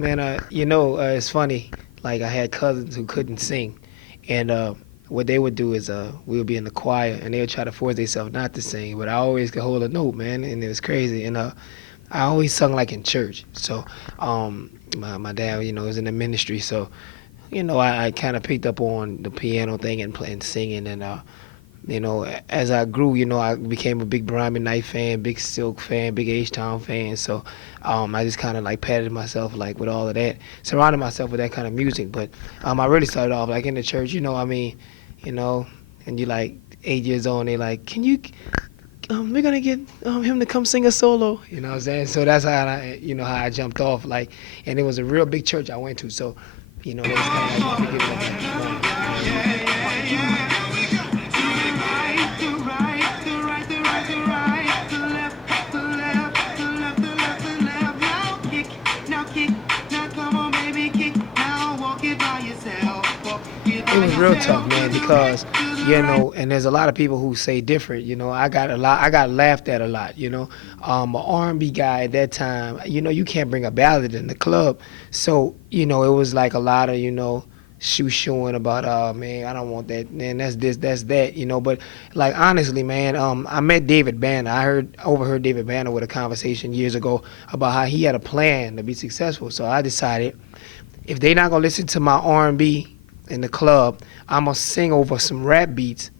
Man, it's funny. Like I had cousins who couldn't sing, and what they would do is we would be in the choir, and they would try to force themselves not to sing. But I always could hold a note, man, and it was crazy. And I always sung like in church. So my dad, was in the ministry, so I kind of picked up on the piano thing and playing singing, and as I grew, I became a big Brian McKnight fan, big Silk fan, big H Town fan. So I just kind of like patted myself like with all of that, surrounded myself with that kind of music. But I really started off like in the church, you know, and you like 8 years old, and they like, can you, we're gonna get him to come sing a solo. You know what I'm saying? So that's how I jumped off. Like, and it was a real big church I went to. So, it was kind of like you could get it up It was real tough, man, because and there's a lot of people who say different. I got laughed at a lot. An R&B guy at that time. You can't bring a ballad in the club, so it was like a lot of shoe shoeing about, oh man, I don't want that, man, that's this, that's that. But like honestly, man, I met David Banner. Overheard David Banner with a conversation years ago about how he had a plan to be successful. So I decided, if they not gonna listen to my R&B in the club, I'm gonna sing over some rap beats